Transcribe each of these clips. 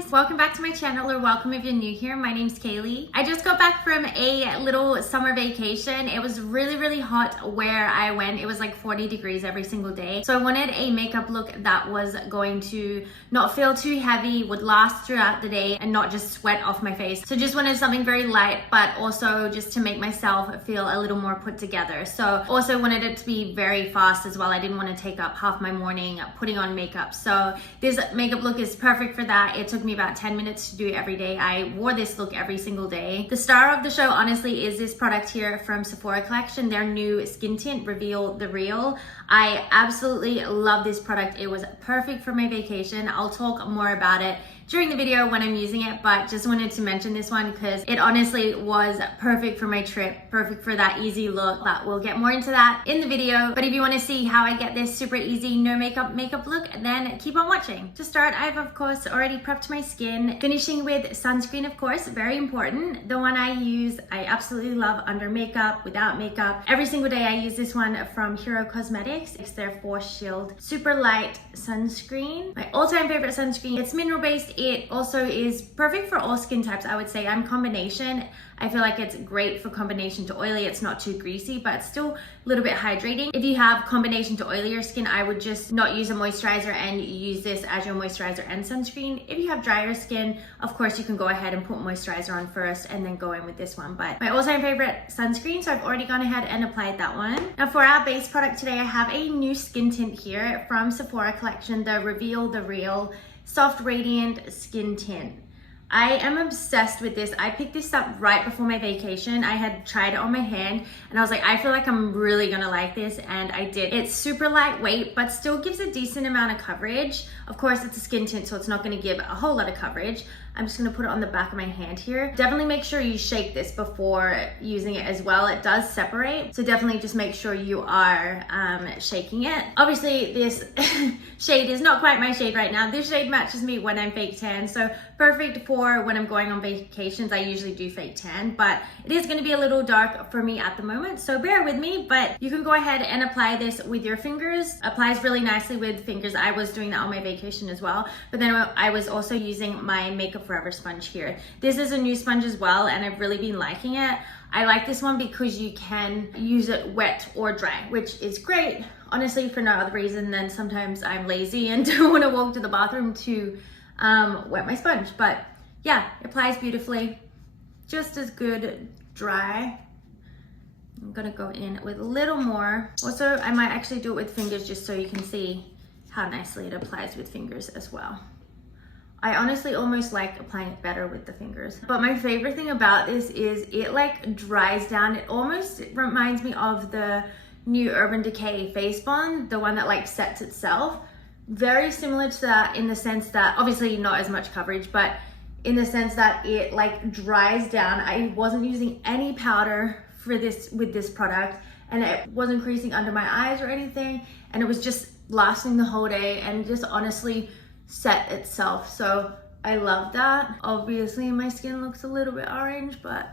guys, welcome back to my channel, or welcome if you're new here. My name's Kaylee. I just got back from a little summer vacation. It was really hot where I went. It was like 40 degrees every single day. So I wanted a makeup look that was going to not feel too heavy, would last throughout the day, and not just sweat off my face. So just wanted something very light, but also just to make myself feel a little more put together. So also wanted it to be very fast as well. I didn't want to take up half my morning putting on makeup. So this makeup look is perfect for that. It took me about 10 minutes to do it every day. I wore this look every single day. The star of the show honestly is this product here from Sephora collection, their new skin tint, Reveal the Real. I absolutely love this product. It was perfect for my vacation. I'll talk more about it during the video when I'm using it, but just wanted to mention this one because it honestly was perfect for my trip, perfect for that easy look. But we'll get more into that in the video. But if you want to see how I get this super easy no makeup look, then keep on watching. To start, I've of course already prepped my skin, finishing with sunscreen, of course, very important. The one I use, I absolutely love under makeup, without makeup. Every single day I use this one from Hero Cosmetics. It's their Force Shield Super Light Sunscreen. My all-time favorite sunscreen. It's mineral based. It also is perfect for all skin types, I would say. I'm combination. I feel like it's great for combination to oily. It's not too greasy, but it's still a little bit hydrating. If you have combination to oilier skin, I would just not use a moisturizer and use this as your moisturizer and sunscreen. If you have drier skin, of course, you can go ahead and put moisturizer on first and then go in with this one. But my all-time favorite sunscreen, so I've already gone ahead and applied that one. Now for our base product today, I have a new skin tint here from Sephora collection, the Reveal the Real Soft Radiant Skin Tint. I am obsessed with this. I picked this up right before my vacation. I had tried it on my hand and I was like, I feel like I'm really gonna like this, and I did. It's super lightweight, but still gives a decent amount of coverage. Of course, it's a skin tint, so it's not gonna give a whole lot of coverage. I'm just gonna put it on the back of my hand here. Definitely make sure you shake this before using it as well. It does separate, so definitely just make sure you are shaking it. Obviously, this shade is not quite my shade right now. This shade matches me when I'm fake tan, so perfect for when I'm going on vacations. I usually do fake tan, but it is gonna be a little dark for me at the moment, so bear with me. But you can go ahead and apply this with your fingers. Applies really nicely with fingers. I was doing that on my vacation as well, but then I was also using my Makeup Forever sponge here. This is a new sponge as well, and I've really been liking it. I like this one because you can use it wet or dry, which is great, honestly, for no other reason than sometimes I'm lazy and don't want to walk to the bathroom to wet my sponge. But yeah, it applies beautifully, just as good dry. I'm gonna go in with a little more. Also, I might actually do it with fingers just so you can see how nicely it applies with fingers as well. I honestly almost like applying it better with the fingers. But my favorite thing about this is it like dries down. It almost reminds me of the new Urban Decay face bond, the one that like sets itself. Very similar to that in the sense that, obviously not as much coverage, but in the sense that it like dries down. I wasn't using any powder for this with this product, and it wasn't creasing under my eyes or anything, and it was just lasting the whole day and just honestly set itself. So I love that. Obviously my skin looks a little bit orange, but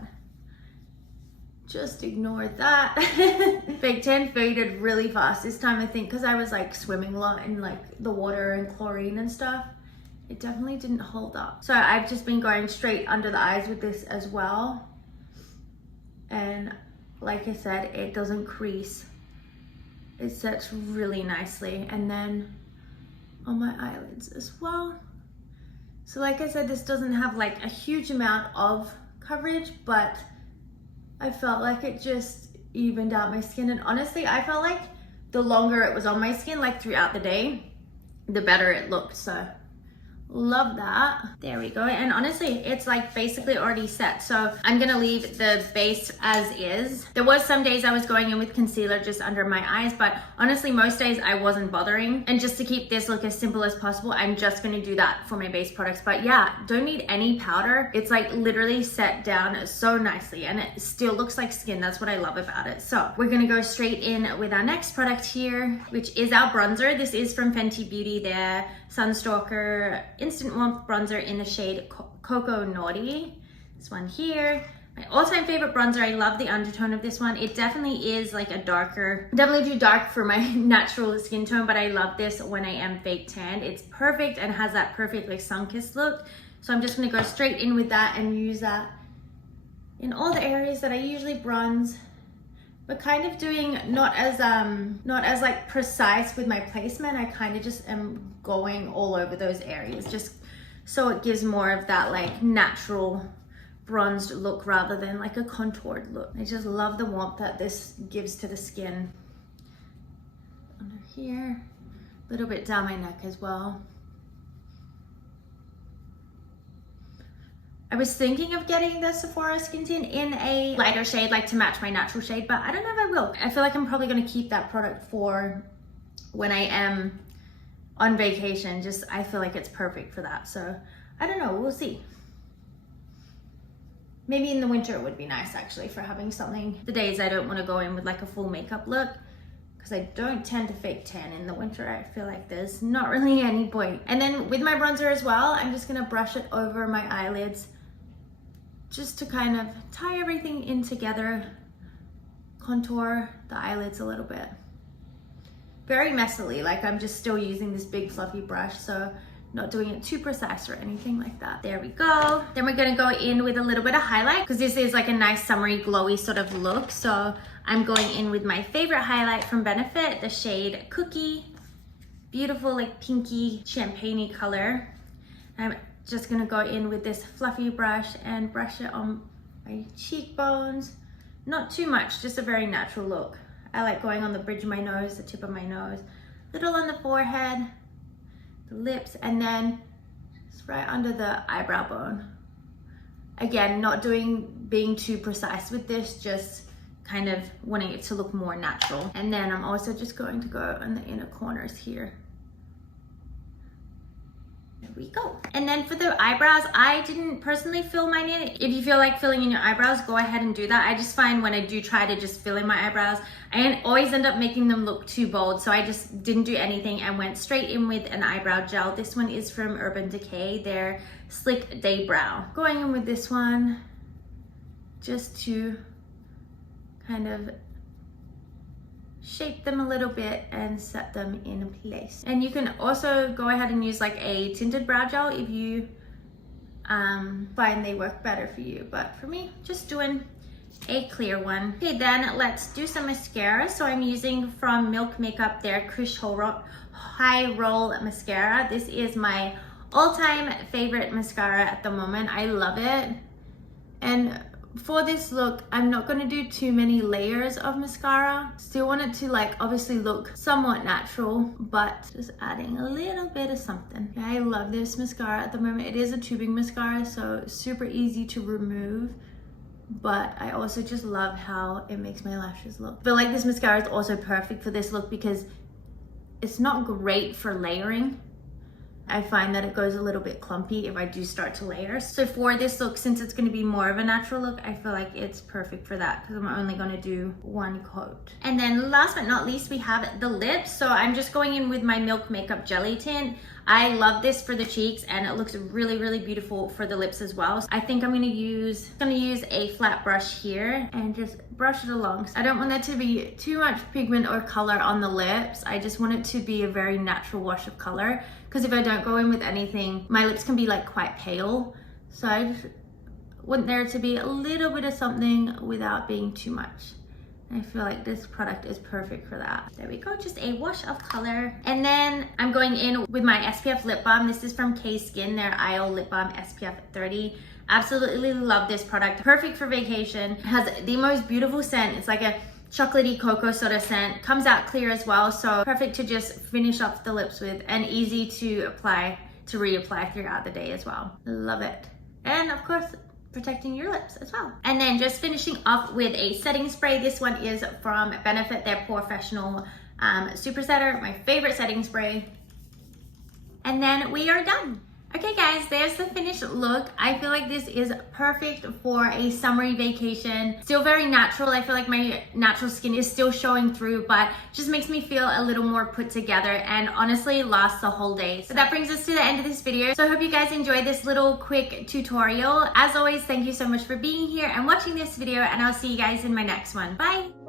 just ignore that. Fake tan faded really fast this time, I think, because I was like swimming a lot in like the water and chlorine and stuff. It definitely didn't hold up. So I've just been going straight under the eyes with this as well. And like I said, it doesn't crease. It sets really nicely. And then on my eyelids as well. So like I said, this doesn't have like a huge amount of coverage, but I felt like it just evened out my skin. And honestly, I felt like the longer it was on my skin, like throughout the day, the better it looked. So love that. There we go. And honestly, it's like basically already set. So I'm gonna leave the base as is. There was some days I was going in with concealer just under my eyes, but honestly, most days I wasn't bothering. And just to keep this look as simple as possible, I'm just gonna do that for my base products. But yeah, don't need any powder. It's like literally set down so nicely, and it still looks like skin. That's what I love about it. So we're gonna go straight in with our next product here, which is our bronzer. This is from Fenty Beauty, their Sunstalker Instant Warmth Bronzer in the shade Cocoa Naughty. This one here. My all-time favorite bronzer. I love the undertone of this one. It definitely is like a darker, definitely too dark for my natural skin tone, but I love this when I am fake tanned. It's perfect and has that perfect like sun-kissed look. So I'm just gonna go straight in with that and use that in all the areas that I usually bronze, but kind of doing not as like precise with my placement. I kind of just am going all over those areas just so it gives more of that like natural bronzed look rather than like a contoured look. I just love the warmth that this gives to the skin. Under here, a little bit down my neck as well. I was thinking of getting the Sephora Skin Tint in a lighter shade, like to match my natural shade, but I don't know if I will. I feel like I'm probably gonna keep that product for when I am on vacation. Just, I feel like it's perfect for that. So I don't know, we'll see. Maybe in the winter it would be nice actually for having something. The days I don't wanna go in with like a full makeup look, because I don't tend to fake tan in the winter. I feel like there's not really any point. And then with my bronzer as well, I'm just gonna brush it over my eyelids just to kind of tie everything in together, contour the eyelids a little bit. Very messily, like I'm just still using this big fluffy brush, so not doing it too precise or anything like that. There we go. Then we're gonna go in with a little bit of highlight because this is like a nice summery glowy sort of look. So I'm going in with my favorite highlight from Benefit, the shade Cookie. Beautiful like pinky champagne-y color. I'm just gonna go in with this fluffy brush and brush it on my cheekbones. Not too much, just a very natural look. I like going on the bridge of my nose, the tip of my nose, little on the forehead, the lips, and then just right under the eyebrow bone. Again, not being too precise with this, just kind of wanting it to look more natural. And then I'm also just going to go on the inner corners here. There we go. And then for the eyebrows, I didn't personally fill mine in. If you feel like filling in your eyebrows, go ahead and do that. I just find when I do try to just fill in my eyebrows, I always end up making them look too bold. So I just didn't do anything and went straight in with an eyebrow gel. This one is from Urban Decay, their Slick Day Brow. Going in with this one just to kind of shape them a little bit and set them in place. And you can also go ahead and use like a tinted brow gel if you find they work better for you. But for me, just doing a clear one. Okay, then let's do some mascara. So I'm using from Milk Makeup their Krish High Roll Mascara. This is my all-time favorite mascara at the moment. I love it. And for this look, I'm not going to do too many layers of mascara. Still want it to like obviously look somewhat natural, but just adding a little bit of something. I love this mascara at the moment. It is a tubing mascara, so super easy to remove, but I also just love how it makes my lashes look. I feel like this mascara is also perfect for this look because it's not great for layering. I find that it goes a little bit clumpy if I do start to layer. So for this look, since it's gonna be more of a natural look, I feel like it's perfect for that because I'm only gonna do one coat. And then last but not least, we have the lips. So I'm just going in with my Milk Makeup Jelly Tint. I love this for the cheeks and it looks really, really beautiful for the lips as well. So I think I'm gonna use a flat brush here and just brush it along. I don't want there to be too much pigment or color on the lips. I just want it to be a very natural wash of color, because if I don't go in with anything, my lips can be like quite pale. So I just want there to be a little bit of something without being too much. I feel like this product is perfect for that. There we go, just a wash of color. And then I'm going in with my SPF lip balm. This is from K-Skin, their Isle Lip Balm SPF 30. Absolutely love this product. Perfect for vacation. It has the most beautiful scent. It's like a chocolatey cocoa sort of scent. Comes out clear as well, so perfect to just finish off the lips with and easy to apply, to reapply throughout the day as well. Love it. And of course, protecting your lips as well. And then just finishing off with a setting spray. This one is from Benefit, their Professional Super Setter, my favorite setting spray. And then we are done. Okay guys, there's the finished look. I feel like this is perfect for a summery vacation. Still very natural. I feel like my natural skin is still showing through, but just makes me feel a little more put together and honestly lasts the whole day. So that brings us to the end of this video. So I hope you guys enjoyed this little quick tutorial. As always, thank you so much for being here and watching this video, and I'll see you guys in my next one. Bye!